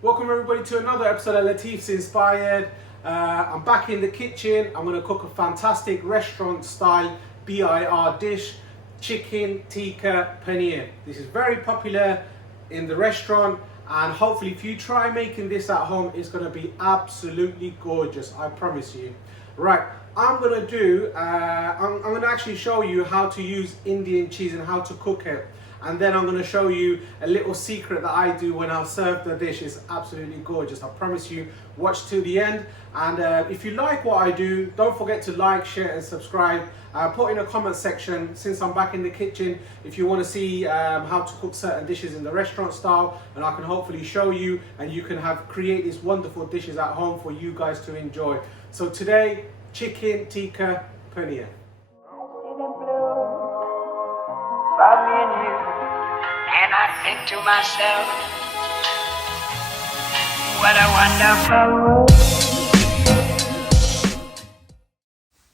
Welcome everybody to another episode of Latifs Inspired. I'm back in the kitchen. I'm going to cook a fantastic restaurant style BIR dish, chicken tikka paneer. This is very popular in the restaurant, and hopefully if you try making this at home, it's going to be absolutely gorgeous, I promise you. Right, I'm going to actually show you how to use Indian cheese and how to cook it. And then I'm going to show you a little secret that I do when I serve the dish. It's absolutely gorgeous. I promise you, watch till the end. And if you like what I do, don't forget to like, share and subscribe. Put in a comment section, since I'm back in the kitchen, if you want to see how to cook certain dishes in the restaurant style, and I can hopefully show you, and you can create these wonderful dishes at home for you guys to enjoy. So today, chicken tikka paneer. And I think to myself, what a wonderful world.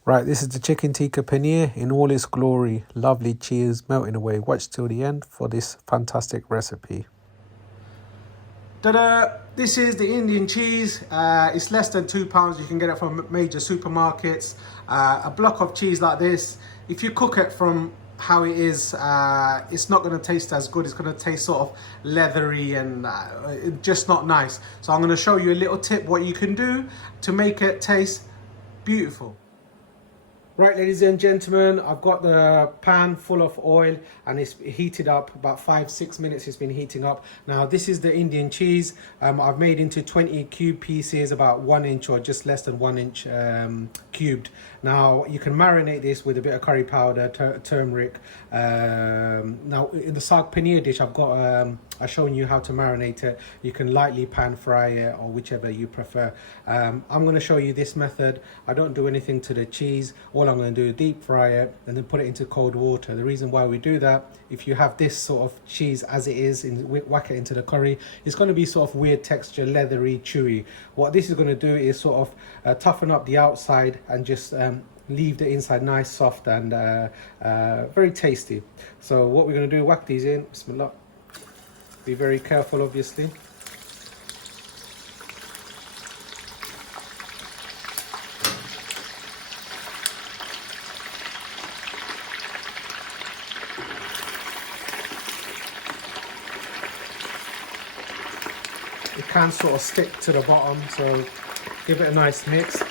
Right, this is the chicken tikka paneer in all its glory. Lovely cheese melting away. Watch till the end for this fantastic recipe. Ta-da! This is the Indian cheese. It's less than £2. You can get it from major supermarkets. A block of cheese like this, if you cook it from how it is, it's not going to taste as good. It's going to taste sort of leathery and just not nice. So I'm going to show you a little tip what you can do to make it taste beautiful. Right, ladies and gentlemen, I've got the pan full of oil and it's heated up about 5-6 minutes. It's been heating up. Now this is the Indian cheese. I've made into 20 cube pieces, about 1 inch or just less than 1 inch cubed. Now you can marinate this with a bit of curry powder, turmeric. Now in the saag paneer dish, I've shown you how to marinate it. You can lightly pan fry it or whichever you prefer. I'm going to show you this method. I don't do anything to the cheese. All I'm going to do is deep fry it and then put it into cold water. The reason why we do that, if you have this sort of cheese as it is, whack it into the curry, it's going to be sort of weird texture, leathery, chewy. What this is going to do is sort of toughen up the outside and just leave the inside nice, soft and very tasty. So what we're going to do, whack these in. Bismillah. Be very careful, obviously. It can sort of stick to the bottom, so give it a nice mix.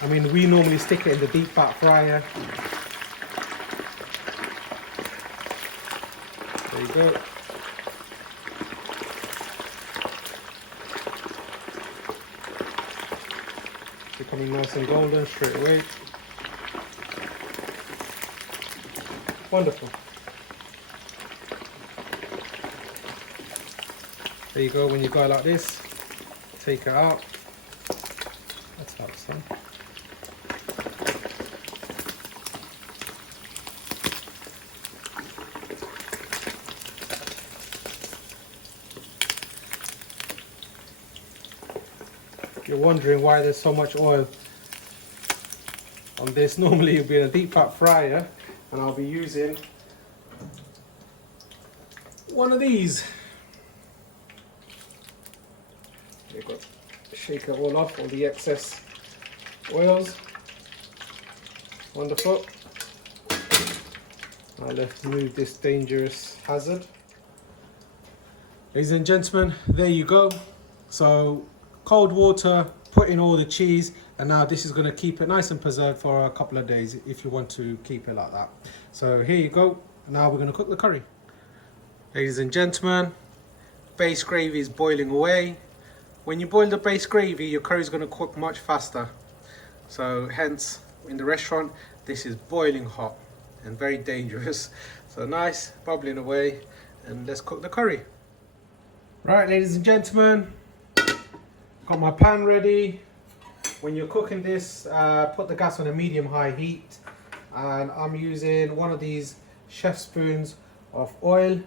I mean, we normally stick it in the deep fat fryer. There you go. Becoming nice and golden straight away. Wonderful. There you go. When you go like this, take it out. That's how it's done. You're wondering why there's so much oil on this. Normally it'll be in a deep fat fryer, and I'll be using one of these. You've got to shake it all off, all the excess oils. Wonderful. Now let's remove this dangerous hazard. Ladies and gentlemen, there you go. So cold water, put in all the cheese, and now this is going to keep it nice and preserved for a couple of days if you want to keep it like that. So here you go. Now we're going to cook the curry. Ladies and gentlemen, base gravy is boiling away. When you boil the base gravy, your curry is going to cook much faster. So hence, in the restaurant, this is boiling hot and very dangerous. So nice, bubbling away, and let's cook the curry. Right, ladies and gentlemen, got my pan ready. When you're cooking this, put the gas on a medium-high heat, and I'm using one of these chef spoons of oil.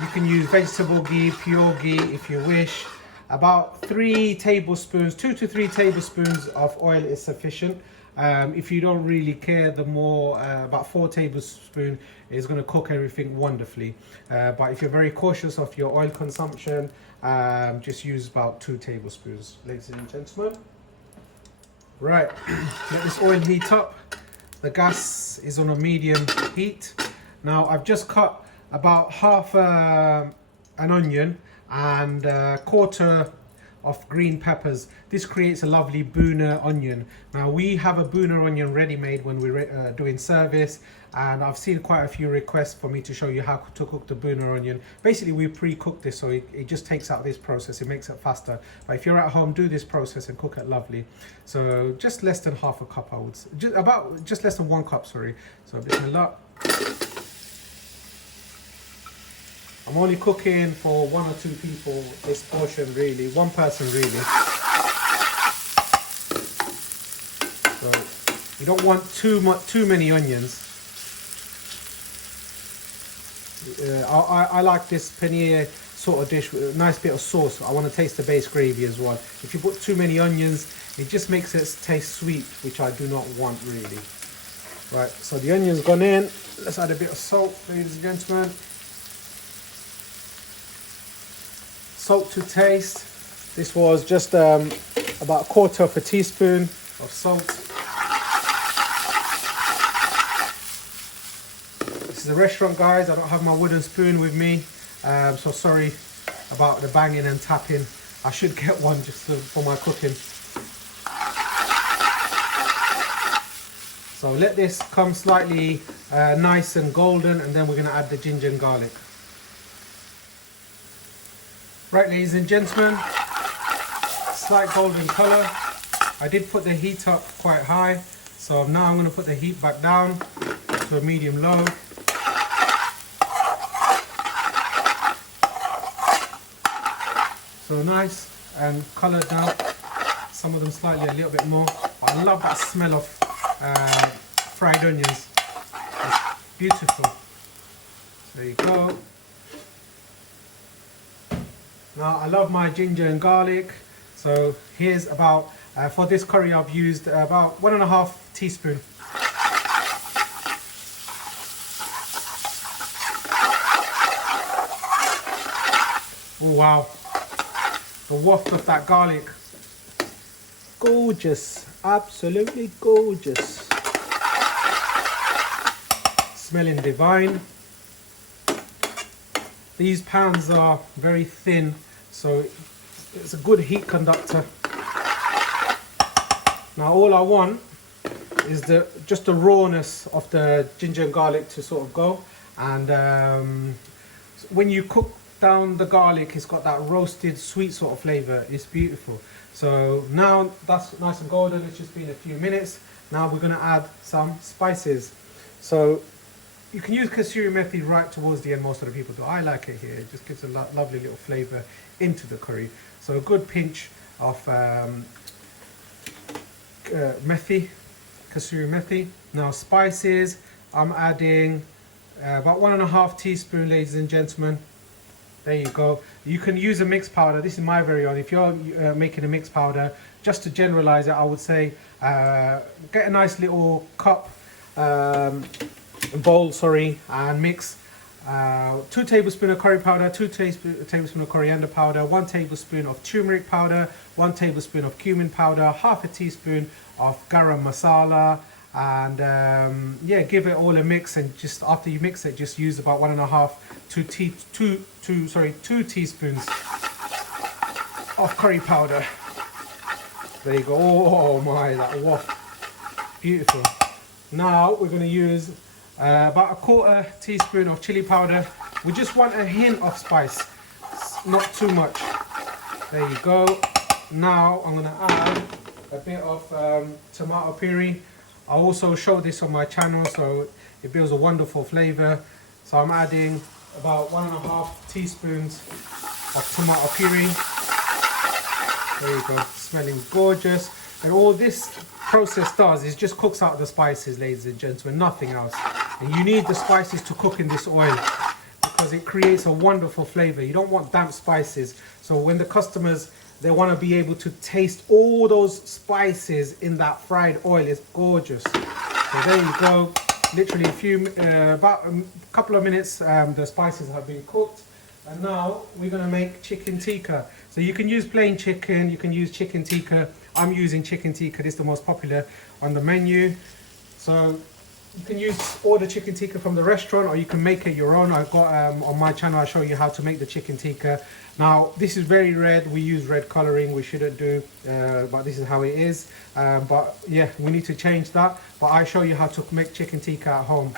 You can use vegetable ghee, pure ghee if you wish. About 3 tablespoons, 2 to 3 tablespoons of oil is sufficient. If you don't really care, the more about 4 tablespoons is going to cook everything wonderfully. But if you're very cautious of your oil consumption, just use about 2 tablespoons, ladies and gentlemen. Right, let this oil heat up. The gas is on a medium heat. Now I've just cut about half an onion and a quarter of green peppers. This creates a lovely Buna onion. Now we have a Buna onion ready made when we're doing service, and I've seen quite a few requests for me to show you how to cook the Buna onion. Basically we pre-cook this, so it just takes out this process, it makes it faster. But if you're at home, do this process and cook it lovely. So just less than half a cup, I would say. Just less than 1 cup, sorry. So bismillah. I'm only cooking for 1 or 2 people, this portion really, 1 person really. So you don't want too many onions. I like this paneer sort of dish with a nice bit of sauce. I want to taste the base gravy as well. If you put too many onions, it just makes it taste sweet, which I do not want really. Right, so the onion's gone in. Let's add a bit of salt, ladies and gentlemen. Salt to taste. This was just about 1/4 teaspoon of salt. This is a restaurant, guys. I don't have my wooden spoon with me, so sorry about the banging and tapping. I should get one just for my cooking. So let this come slightly nice and golden, and then we're going to add the ginger and garlic. Right, ladies and gentlemen, slight golden colour. I did put the heat up quite high, so now I'm going to put the heat back down to a medium low. So nice and coloured now. Some of them slightly a little bit more. I love that smell of fried onions. It's beautiful. There you go. Now I love my ginger and garlic, so here's about, for this curry I've used about 1.5 teaspoons. Oh wow, the waft of that garlic, gorgeous, absolutely gorgeous, smelling divine. These pans are very thin, so it's a good heat conductor. Now all I want is just the rawness of the ginger and garlic to sort of go, and when you cook down the garlic, it's got that roasted sweet sort of flavour. It's beautiful. So now that's nice and golden. It's just been a few minutes. Now we're going to add some spices. So you can use kasuri methi right towards the end. Most of the people do. I like it here. It just gives a lovely little flavour into the curry. So a good pinch of methi, kasuri methi. Now spices, I'm adding about 1.5 teaspoons, ladies and gentlemen. There you go. You can use a mixed powder. This is my very own. If you're making a mixed powder, just to generalize it, I would say get a nice little cup, bowl, sorry, and mix 2 tablespoons of curry powder, 2 tablespoons of coriander powder, 1 tablespoon of turmeric powder, 1 tablespoon of cumin powder, half a teaspoon of garam masala, and yeah, give it all a mix. And just after you mix it, just use about 1.5 to 2 teaspoons of curry powder. There you go. Oh my, that waft, beautiful. Now we're going to use about 1/4 teaspoon of chili powder. We just want a hint of spice, not too much. There you go. Now I'm going to add a bit of tomato puree. I also show this on my channel, so it builds a wonderful flavour. So I'm adding about 1.5 teaspoons of tomato puree. There you go, smelling gorgeous. And all this process does is just cooks out the spices, ladies and gentlemen, nothing else. And you need the spices to cook in this oil because it creates a wonderful flavour. You don't want damp spices. So when the customers they want to be able to taste all those spices in that fried oil. It's gorgeous. So there you go. Literally about a couple of minutes, the spices have been cooked. And now we're going to make chicken tikka. So you can use plain chicken, you can use chicken tikka. I'm using chicken tikka, this is the most popular on the menu. So you can order chicken tikka from the restaurant, or you can make it your own. I've got on my channel, I show you how to make the chicken tikka. Now this is very red, we use red coloring, we shouldn't do, but this is how it is. But yeah, we need to change that. But I show you how to make chicken tikka at home.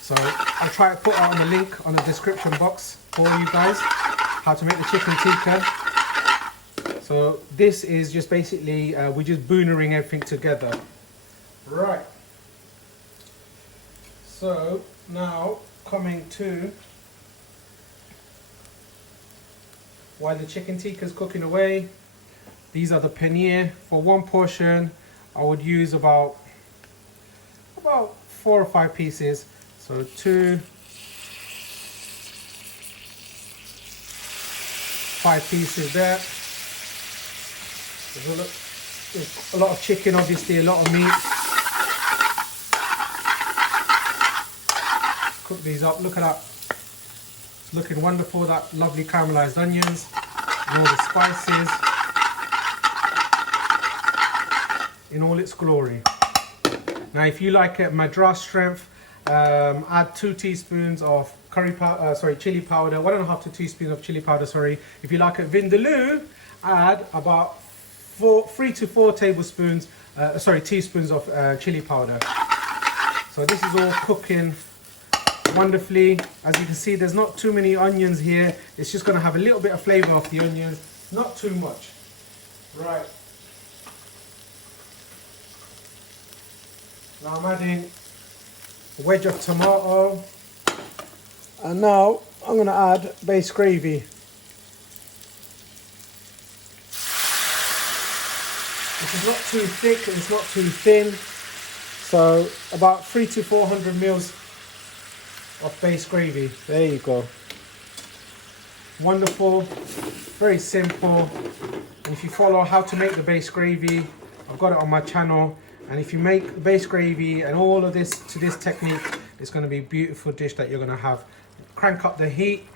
So I'll try to put it on the link on the description box for you guys, how to make the chicken tikka. So this is just basically, we're just boonering everything together. Right. So now coming to while the chicken tikka is cooking away, these are the paneer. For one portion, I would use about 4 or 5 pieces. So 2, 5 pieces there. There's a lot of chicken, obviously, a lot of meat. Cook these up. Look at that. It's looking wonderful. That lovely caramelized onions and all the spices in all its glory. Now, if you like it Madras strength, add 2 teaspoons of chili powder, 1.5 to 2 teaspoons of chili powder, sorry. If you like it vindaloo, add about 3 to 4 tablespoons, teaspoons of chili powder. So this is all cooking wonderfully. As you can see, there's not too many onions here. It's just going to have a little bit of flavor of the onions, not too much. Right. Now I'm adding a wedge of tomato, and now I'm going to add base gravy. This is not too thick, it's not too thin, so about 300 to 400 mils of base gravy. There you go. Wonderful, very simple. And if you follow how to make the base gravy, I've got it on my channel. And if you make base gravy and all of this to this technique, it's going to be a beautiful dish that you're going to have. Crank up the heat.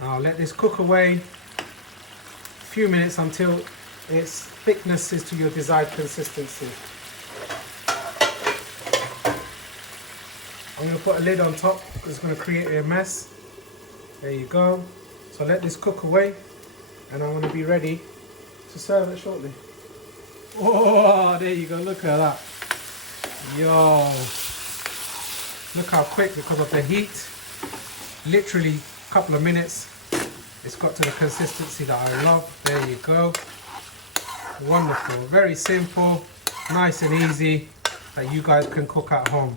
Now let this cook away a few minutes until its thickness is to your desired consistency. I'm going to put a lid on top because it's going to create a mess. There you go. So let this cook away, and I'm going to be ready to serve it shortly. Oh, there you go. Look at that. Yo. Look how quick, because of the heat. Literally a couple of minutes. It's got to the consistency that I love. There you go. Wonderful. Very simple, nice and easy, that you guys can cook at home.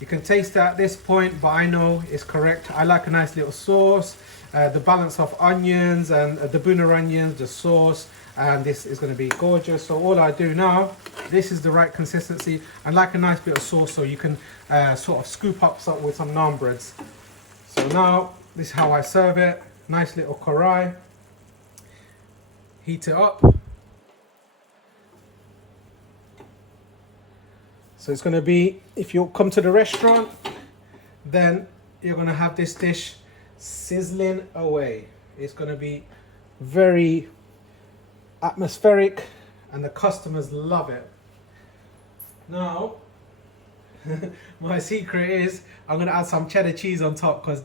You can taste it at this point, but I know it's correct. I like a nice little sauce, the balance of onions and the bhuna onions, the sauce, and this is going to be gorgeous. So all I do now, this is the right consistency. I like a nice bit of sauce, so you can sort of scoop up some with some naan breads. So now this is how I serve it. Nice little karai. Heat it up. So it's going to be, if you come to the restaurant, then you're going to have this dish sizzling away. It's going to be very atmospheric and the customers love it. Now, my secret is I'm going to add some cheddar cheese on top, because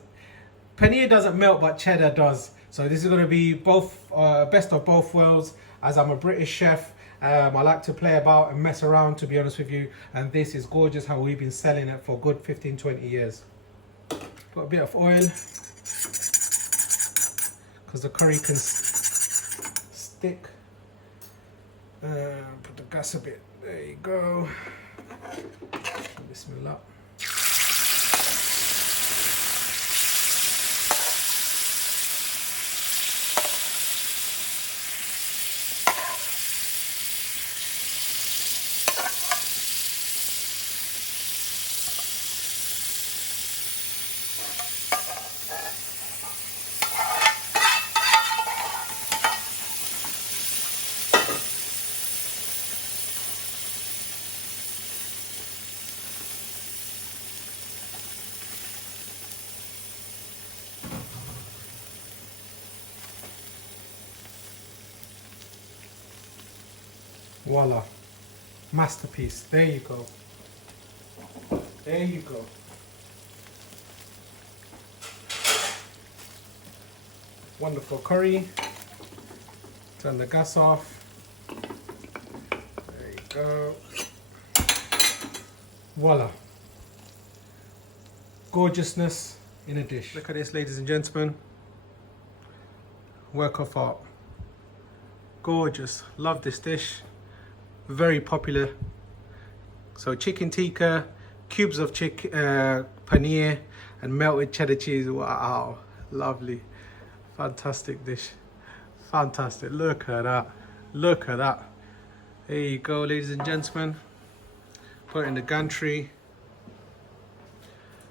paneer doesn't melt but cheddar does. So this is going to be both best of both worlds. As I'm a British chef, I like to play about and mess around, to be honest with you, and this is gorgeous how we've been selling it for a good 15-20 years. Put a bit of oil because the curry can stick. Put the gas a bit, there you go. Bismillah. Voila. Masterpiece. There you go. There you go. Wonderful curry. Turn the gas off. There you go. Voila. Gorgeousness in a dish. Look at this, ladies and gentlemen. Work of art. Gorgeous. Love this dish. Very popular. So chicken tikka, cubes of paneer, and melted cheddar cheese. Wow, lovely. Fantastic dish. Fantastic. Look at that. Look at that. There you go, ladies and gentlemen. Put it in the gantry.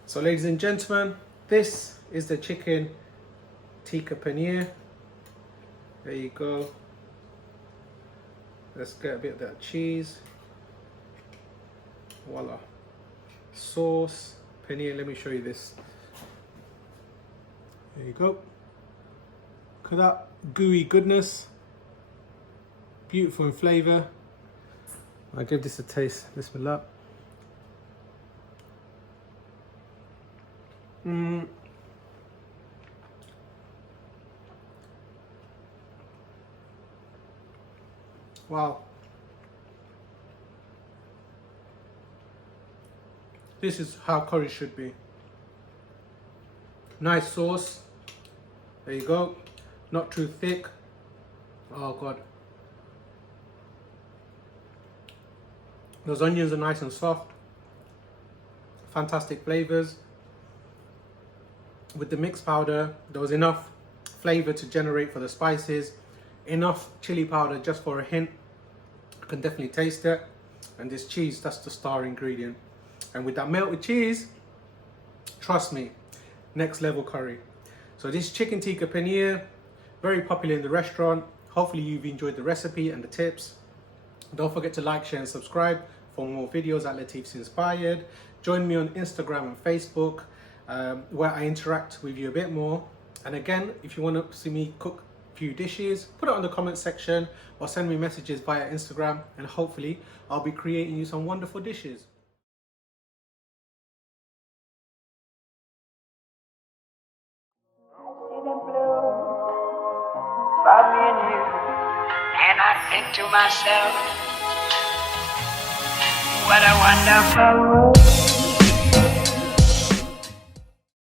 So, ladies and gentlemen, this is the chicken tikka paneer. There you go. Let's get a bit of that cheese. Voila. Sauce, paneer. Let me show you this. There you go. Look at that gooey goodness. Beautiful in flavour. I'll give this a taste. Bismillah. Wow. This is how curry should be. Nice sauce. There you go. Not too thick. Oh God. Those onions are nice and soft. Fantastic flavors. With the mixed powder, there was enough flavor to generate for the spices. Enough chili powder just for a hint. You can definitely taste it. And this cheese, that's the star ingredient. And with that melted cheese, trust me, next level curry. So this chicken tikka paneer, very popular in the restaurant. Hopefully you've enjoyed the recipe and the tips. Don't forget to like, share and subscribe for more videos at Latifs Inspired. Join me on Instagram and Facebook where I interact with you a bit more. And again, if you want to see me cook a few dishes, put it on the comment section or send me messages via Instagram, and hopefully I'll be creating you some wonderful dishes. For me and you, and I think to myself, what a wonderful world.